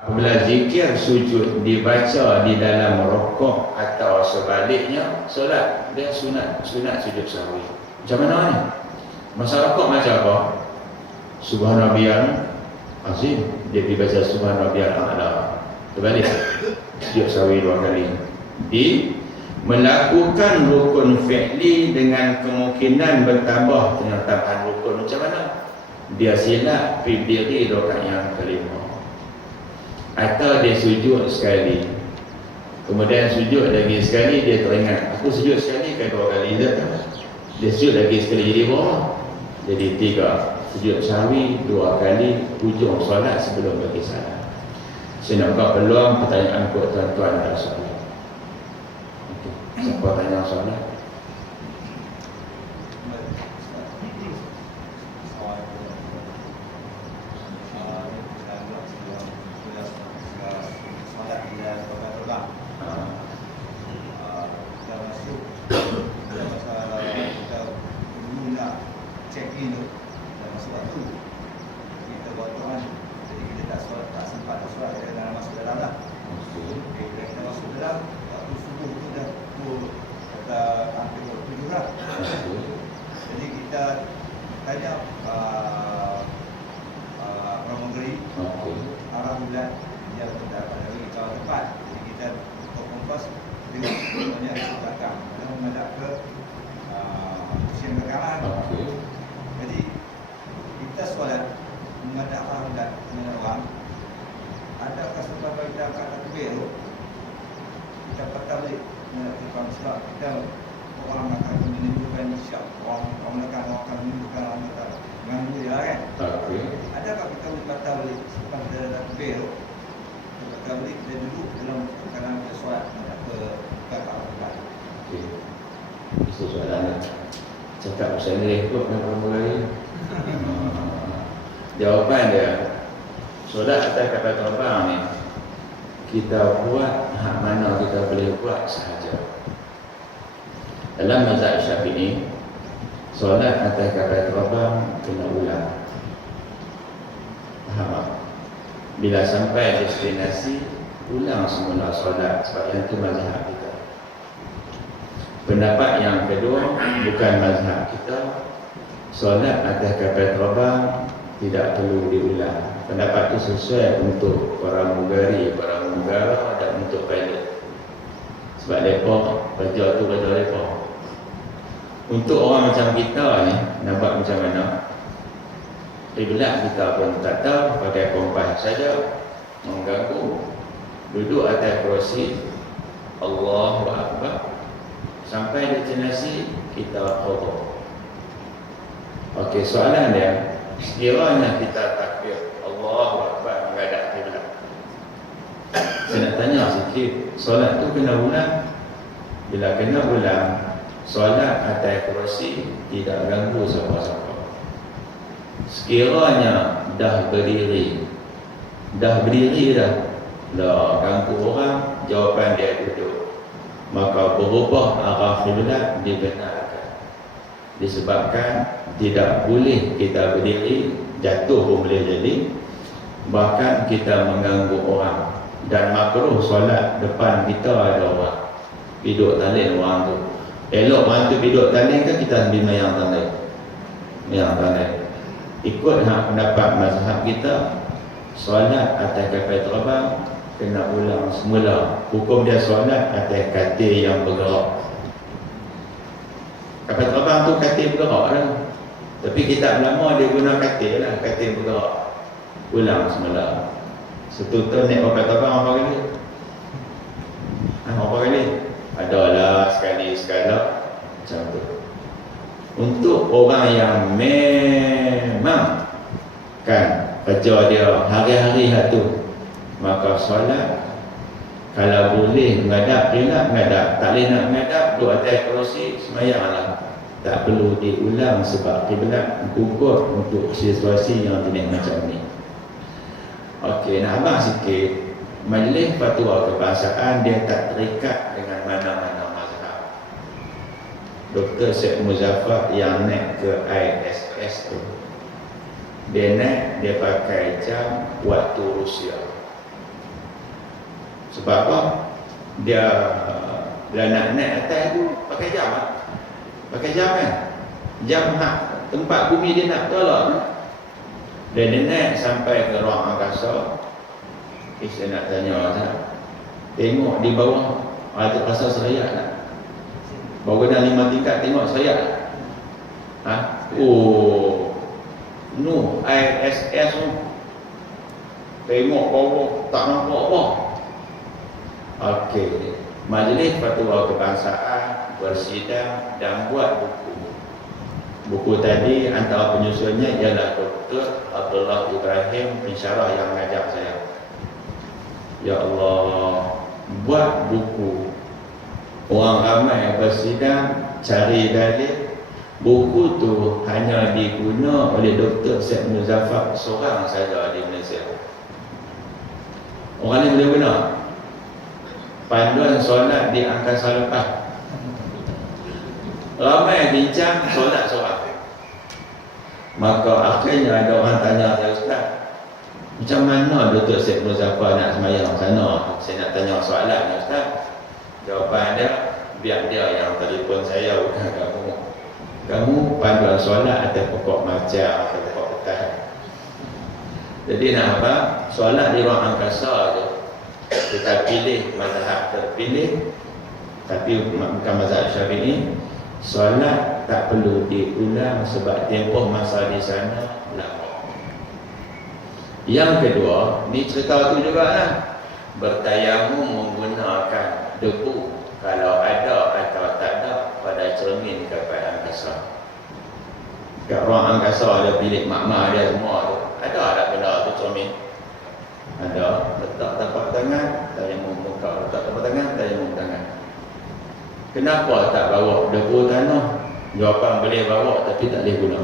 Apabila zikir sujud dibaca di dalam rukuk atau sebaliknya, solat dia sunat sujud sahwi. Macam mana ni? Masa rukuk macam apa? Subhan rabbiyal azim, dia dibaca subhan rabbiyal a'la. Terbalik, sujud sahwi 2 kali. Di melakukan rukun fi'li dengan kemungkinan bertambah tambahan rukun. Macam mana? Dia silap pergi diri rakaat yang kelima, atau dia sujud sekali, kemudian sujud lagi sekali, dia teringat aku sujud sekali kan 2 kali dia sujud lagi sekali, jadi berapa? Jadi 3. Sujud sahwi 2 kali hujung solat sebelum bagi salam. Saya nak buka peluang pertanyaan untuk tuan-tuan ada soalan. Siapa tanya soalan? Cakap pasal ni kot nak mulai. Jawapan dia, solat atas kapal terbang ni kita buat hak mana kita boleh buat sahaja. Dalam mazhab Syafi'i, solat atas kapal terbang kena ulang. Faham tak? Bila sampai destinasi, ulang semula solat, sebab yang itu mazhab kita. Pendapat yang kedua, bukan mazhab kita, solat atas kapal terbang tidak perlu diulang. Pendapat itu sesuai untuk para mugari, para mugara dan untuk pilot. Sebab mereka kerja tu kerja mereka. Untuk orang macam kita ni, nak buat macam mana? Kiblat kita pun tak tahu, pakai kompas saja, mengganggu. Duduk atas kerusi, Allahu Akbar. Sampai destinasi kita khutbah. Okey, soalan dia, sekiranya kita takbir Allahu Akbar menghadap kiblat, saya nak tanya sikit, solat tu kena ulang? Bila kena ulang, solat atas kerusi tidak ganggu siapa-siapa. Sekiranya dah berdiri dah, ganggu orang, jawapan dia duduk, maka berubah arah kiblat dibenarkan. Disebabkan tidak boleh kita berdiri, jatuh pun boleh jadi, bahkan kita mengganggu orang. Dan makruh solat depan kita ada orang duduk talin orang tu. Elok orang tu duduk talin kan kita ambil mayang talin. Ikut hak pendapat mazhab kita, solat atas kapal terbang kena ulang semula. Hukum dia solat atas katil yang bergerak. Kapal terbang tu katil bergerak lah. Tapi kitab lama dia guna katil lah, katil bergerak. Ulang semula. Setutun naik kapal terbang apa kali? Apa kali? Adalah sekali-sekala macam tu. Untuk orang yang memang kan kerja dia hari-hari tu, maka solat kalau boleh menghadap kiblat, menghadap. Tak boleh nak menghadap, duduk atas kerusi, semayanglah. Tak perlu diulang sebab kiblat gugur untuk situasi yang jenis macam ni. Okey, nak abang sikit. Majlis Fatwa Kebangsaan dia tak terikat dengan mana-mana mazhab. Dr. Syed Muzaffar yang naik ke ISS tu, dia naik, dia pakai jam waktu Rusia. Sebab apa? Dia bila nak naik atas tu pakai jam kan? Pakai jam kan? Jam hak tempat bumi dia nak tolak kan? Dan dia naik sampai ke ruang angkasa. Saya nak tanya tak? Tengok di bawah ada pasal selayak tak? Bangunan 5 tingkat tengok selayak tak? Ha? Oh, no, ISS tu. Tengok bawah tak nampak apa. Okey. Majlis Fatwa Kebangsaan bersidang dan buat buku. Buku tadi antara penyusunnya ialah Dr. Abdullah Ibrahim, pensyarah yang mengajar saya. Ya Allah, buat buku. Orang ramai bersidang cari dalil. Buku tu hanya diguna oleh Dr. Syed Muzaffar seorang saja di Malaysia. Orang lain boleh guna. Panduan solat di angkasa lepas. Ramai bincang solat seorang. Maka akhirnya ada orang tanya saya, Ustaz, macam mana Dr. Syed Muzaffar nak semayang sana? Saya nak tanya soalan, Ustaz. Jawapan dia, biar dia yang telefon saya, bukan kamu. Kamu panduan solat atas pokok macam atau pokok petang. Jadi nak apa? Solat di ruang angkasa tu. Kita pilih mazhab terpilih, tapi bukan mazhab Syafi'i. Solat tak perlu diulang sebab tempoh masa di sana lama. Yang kedua, ni cerita tu juga lah. Bertayamum menggunakan debu kalau ada atau tak ada pada cermin kapal angkasa. Kat ruang angkasa ada bilik makmah dia semua tu. Ada tak benda tu cermin? Ada. Letak tapak tangan, tayamum muka. Letak tapak tangan, tayamum tangan. Kenapa tak bawa debu tanah? Jawapan boleh bawa tapi tak boleh guna.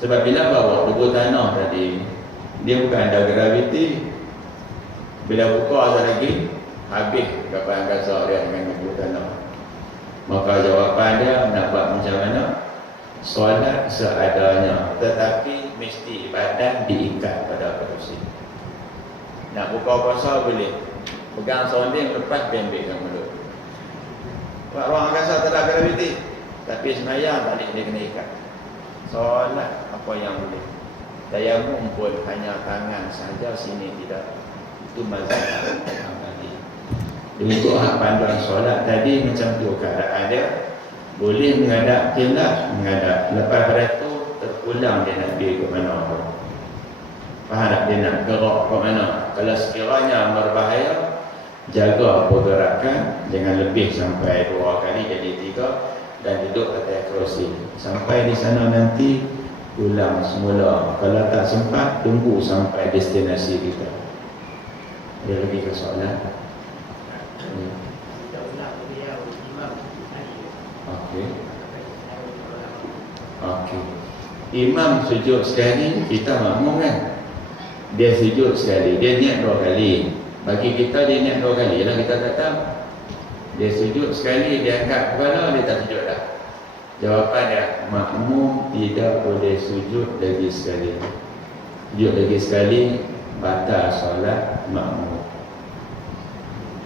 Sebab bila bawa debu tanah tadi, dia bukan ada graviti. Bila buka lagi, habis kapal angkasa dia dengan debu tanah. Maka jawapan dia nak buat macam mana? Solat seadanya, tetapi mesti badan diikat pada kerusi. Nak buka puasa boleh, pegang sonding lepas bembekkan mulut. Sebab ruang angkasa tak ada graviti, tapi semayang tak boleh, dia kena ikat. Solat apa yang boleh. Tayamum pun hanya tangan saja, sini tidak. Itu mazhab Hambali. Untuk hak panduan solat tadi macam tu keadaan dia. Boleh menghadap kiblat, menghadap. Lepas pada tu terpulang dia nak pergi ke mana tu. Faham tak? Dia nak gerak ke mana. Kalau sekiranya berbahaya, jaga pergerakan, jangan lebih sampai 2 kali jadi 3, dan duduk atas kerusi. Sampai di sana nanti ulang semula. Kalau tak sempat, tunggu sampai destinasi kita. Ada lagi ke soalan? Okey. Okey. Imam sujud sekali, kita makmum kan? Dia sujud sekali, dia niat 2 kali. Bagi kita dia niat 2 kali lah, kita tak tahu. Dia sujud sekali, dia angkat kepala, dia tak sujud dah. Jawapan dia, makmum tidak boleh sujud lagi sekali. Sujud lagi sekali, batal solat makmum.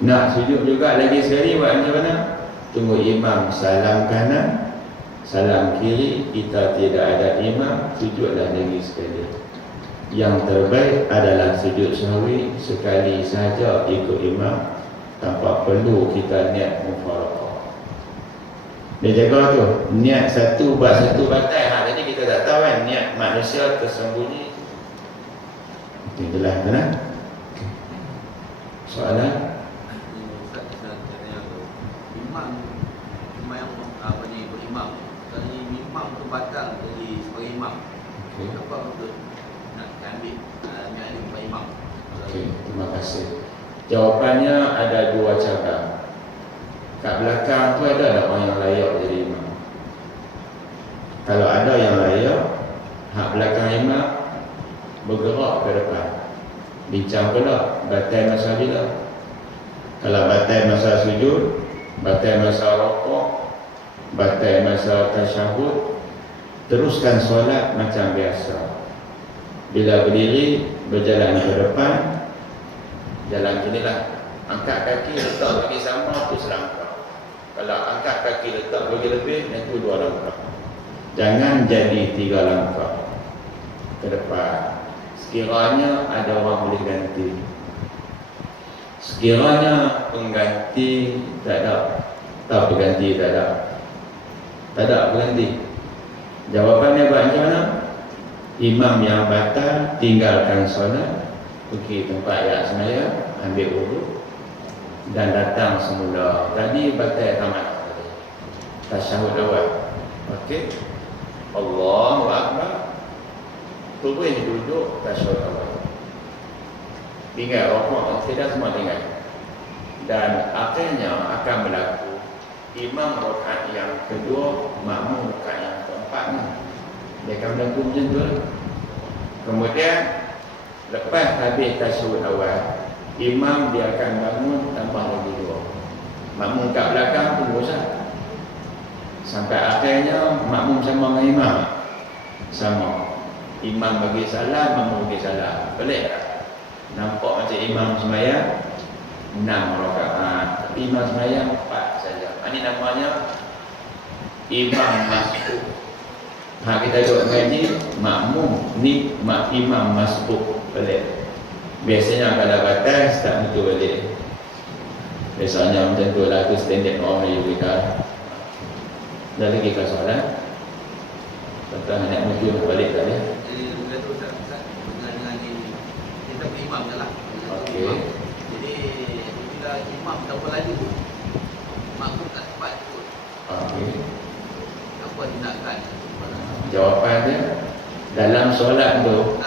Nak sujud juga lagi sekali, buat macam mana? Tunggu imam salam kanan, salam kiri, kita tidak ada imam, sujudlah lagi sekali. Yang terbaik adalah sujud sahwi sekali saja ikut imam, tanpa perlu kita niat mufaraqah. Dia jaga tu, niat satu buat satu batal. Jadi kita tak tahu kan, niat manusia tersembunyi. Ini jelas kan? Soalan? Imam tu batal jadi sebagai imam. Okay. Apa betul nak ambil niat sebagai imam? Okey, terima kasih. Jawapannya ada 2 cara. Kat belakang tu ada orang yang layak jadi imam. Kalau ada yang layak, hak belakang imam bergerak ke depan. Bincang pula batal masa bila. Kalau batal masa sujud, batal masa rukuk, batal masa tasyahud, teruskan solat macam biasa. Bila berdiri, berjalan ke depan, Jalan inilah. Angkat kaki letak bagi sama tu selangkah. Kalau angkat kaki letak bagi lebih, itu 2 langkah. Jangan jadi 3 langkah ke depan. Sekiranya ada orang boleh ganti. Sekiranya pengganti tak ada. Tak pengganti tak ada. Tak ada pengganti. Jawapannya macam mana? Imam yang batal tinggalkan solat, pergi tempat yang semaya, ambil wudu dan datang semula. Tadi batal tamat. Tasyahud awal. Okey. Allahu akbar. Terus duduk tasyahud awal. Tinggal rokok, tidak semua tinggal. Dan akhirnya akan berlaku imam rakaat yang kedua, makmum rakaat yang keempat ni. Dia akan berlaku macam tu. Kemudian lepas habis tasyahud awal, imam dia akan bangun tambah lagi 2. Makmum kat belakang tunggu sah. Sampai akhirnya makmum sama dengan imam. Sama. Imam bagi salam, makmum bagi salam. Pelik tak? Nampak macam imam sembahyang 6 rakaat, tapi imam sembahyang 4 saja. Ini namanya imam masbuk. Kita duduk ngaji makmum ni imam masbuk. Pelik. Biasanya kalau batas tak betul balik. Biasanya macam tu lah, tu standard orang Melayu kita. Dah lagi ke soalan? Tentang nak muncul balik tadi. Jadi benda tu Ustaz dengan kita berimam je lah. Okey. Jadi bila imam tak berlaju, makmum tak cepat ikut. Okey. Apa tindakan? Jawapan dia dalam solat tu,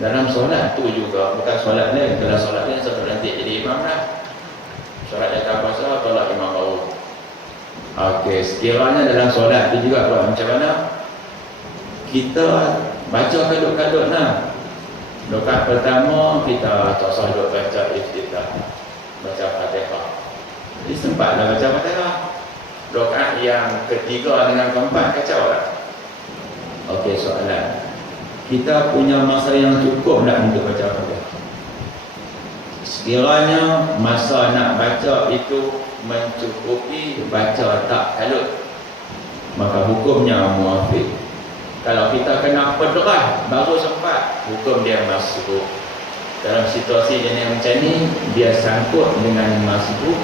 dalam solat tu juga, bukan solat lain. Dalam solat lain satu nanti jadi imam lah. Solat yang tak pasal tolak imam baru. Okey, sekiranya dalam solat tu juga macam mana? Kita baca kadut-kadut lah. Rakaat pertama kita tak usah duk baca iftitah, baca Fatihah. Jadi sempatlah baca Fatihah. Rakaat yang ketiga dengan keempat kacau tak? Okey, soalan. Kita punya masa yang cukup tak untuk baca Fatihah? Sekiranya masa nak baca itu mencukupi, baca tak kalut, maka hukumnya muafiq. Kalau kita kena pedrah baru sempat, hukum dia masbuk. Dalam situasi jenis macam ni, dia sangkut dengan masbuk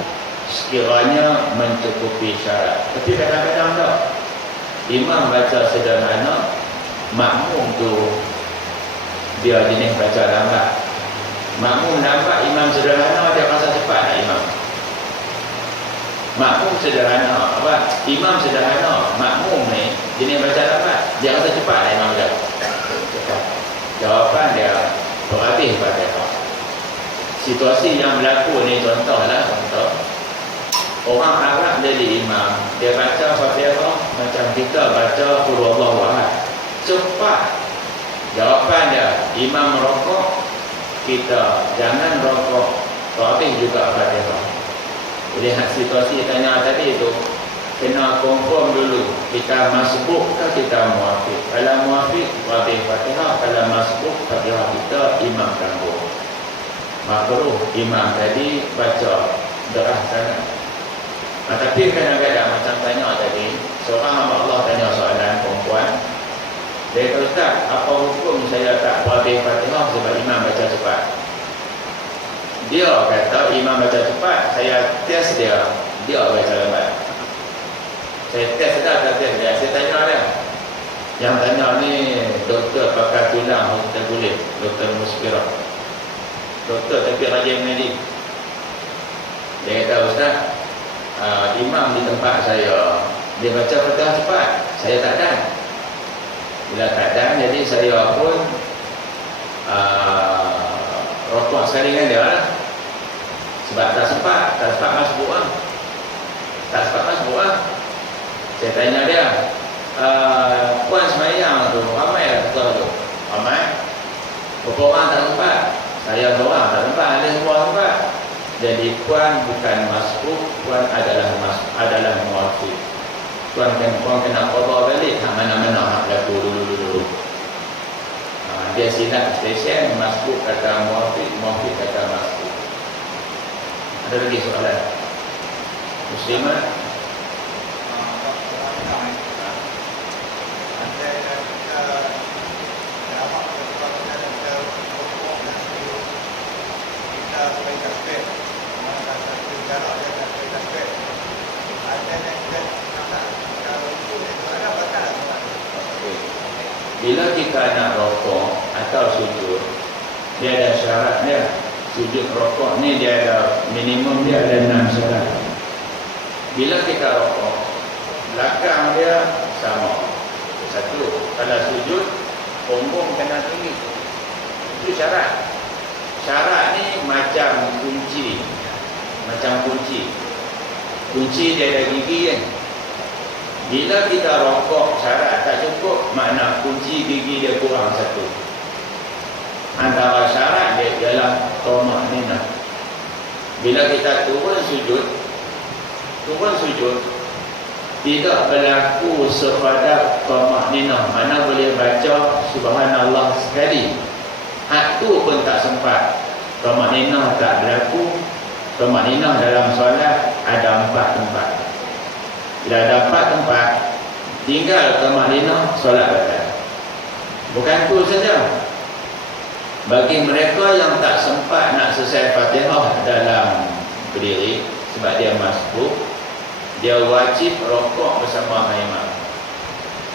sekiranya mencukupi syarat. Tapi kadang-kadang tak. Imam baca sederhana, makmum tu dia jenis baca lambat. Makmum lambat, imam sederhana, dia rasa cepat tak imam? Makmum sederhana, apa? Imam sederhana, makmum ni jenis baca lambat, dia rasa cepat tak imam dia? Jawapan dia berhabis Fatihah. Situasi yang berlaku ni contohlah, orang Arab jadi imam, dia baca Fatihah macam kita baca Qul Huwallahu Ahad, cepat. Jawapan dia, imam merokok, kita jangan rokok, habis juga Fatihah. Jadi situasi tanya tadi itu kena confirm dulu, kita masbuk ke kita muafiq. Kalau muafiq, habis Fatihah. Kalau masbuk, Fatihah kita imam tangguh. Makruh imam tadi baca derah sangat. Tapi kadang-kadang macam tanya tadi, seorang hamba Allah tanya soalan perempuan, dia kata, Ustaz, apa hukum saya tak habis Fatihah sebab imam baca cepat? Dia kata imam baca cepat, saya test dia baca lambat. Saya test dia, saya tanya dia. Yang tanya ni doktor pakar tulang hospital kulit, Dr. Musfirah. Doktor tapi rajin medik. Dia kata, Ustaz, imam di tempat saya, dia baca Fatihah cepat, saya tak dan. Bila tak dan, jadi saya pun rokok sekali dengan dia lah. Sebab tak sempat masbuk lah. Tak sempat masbuk lah. Saya tanya dia, puan semayang tu, ramai lah ketua tu? Ramai? Berapa orang tak sempat? Saya seorang tak sempat, ada semua sempat. Jadi puan bukan masbuk, puan adalah muafiq. Puan kena qada balik hak mana-mana hak berlaku dulu. Dia silap stesen, masbuk kata muafiq kata masbuk. Ada lagi soalan? Muslimat? Bila kita nak rokok atau sujud, dia ada syarat dia. Sujud rokok ni dia ada minimum, dia ada 6 syarat. Bila kita rokok, belakang dia sama. Satu, kalau sujud, punggung kena tinggi. Itu syarat. Syarat ni macam kunci. Macam kunci. Kunci dia ada gigi kan. Bila kita rokok syarat tak cukup, makna kunci gigi dia kurang satu. Antara syarat dia ialah tumaninah. Bila kita turun sujud, tidak berlaku sepadat tumaninah. Mana boleh baca subhanallah sekali, hak tu pun tak sempat. Tumaninah tak berlaku. Tumaninah dalam solat ada 4 tempat. Bila ada 4 tempat, tinggal tumaninah, solat batal. Bukan tu saja. Bagi mereka yang tak sempat nak selesai Fatihah dalam berdiri sebab dia masbuk, dia wajib rokok bersama imam.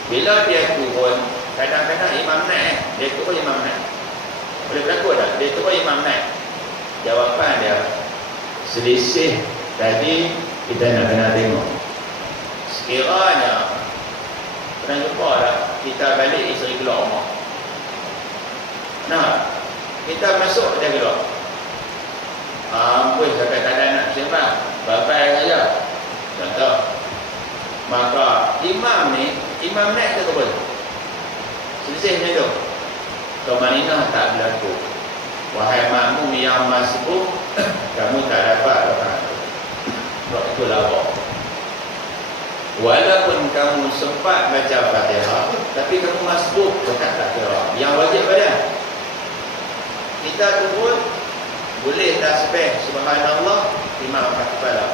Bila dia turun, kadang-kadang imam naik, dia turun imam naik. Boleh berlaku tak? Dia turun imam naik. Jawapan dia, selisih tadi kita nak kena tengok. Sekiranya pernah jumpa tak kita balik isteri keluar rumah, nah, kita masuk dia keluar, ampun sampai tak ada nak sembang, bapak saja contoh, maka imam naik ke boleh selisih macam tu, tumaninah tak berlaku. Wahai makmum yang masbuk, kamu tak dapat rakaat sebab itu lawak. Walaupun kamu sempat baca Fatihah, tapi kamu masbuk, rakaat tak kira. Yang wajib pada kita turun, boleh tasbih subhanallah 5 rakaat kepala,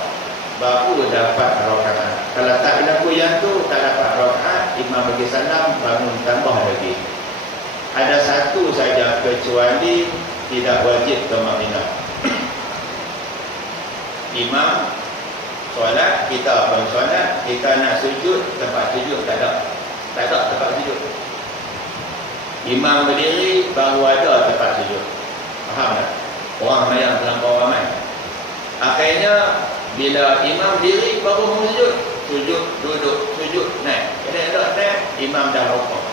baru dapat rakaat. Kalau tak berlaku yang tu, tak dapat rakaat, imam bagi salam, bangun tambah lagi. Ada satu saja kecuali tidak wajib tumaninah. Imam solat, kita pun solat, kita nak sujud, tempat sujud tak ada tempat sujud. Imam berdiri, baru ada tempat sujud. Faham tak? Orang yang terlampau ramai. Akhirnya bila imam diri, baru mau sujud, duduk, sujud, naik. Jadi ada naik, imam dah rokok.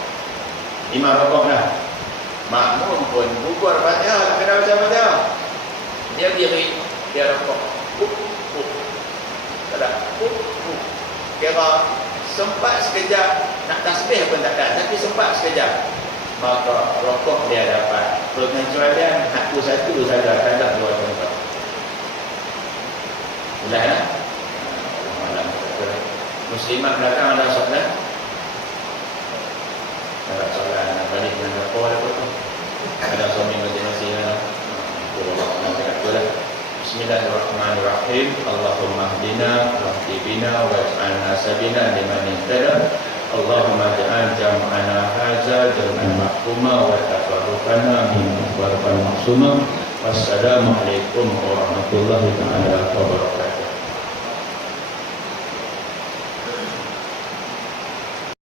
Imam rokok dah. Makmum pun gugur Fatihah, tak kena baca Fatihah. Dia diri, dia rokok. Tak ada. Kira sempat sekejap, nak tasbih pun tak ada, tapi sempat sekejap, maka rokok dia dapat. Pengecualian satu saja, tak ada 2 contoh. Jelas tak? Muslimat belakang ada soalan? Ada soalan nak balik dengan apa ada tu? Ada suami masing-masing kan? Bismillahirrahmanirrahim. Allahumma hdina wahdi bina waj'alna sabila liman ihtada. Allahumma ja'al jam'ana hadza jam'an mahkuma wa tafarruqana min farqan maksuma. Wassalamualaikum warahmatullahi taala wabarakatuh.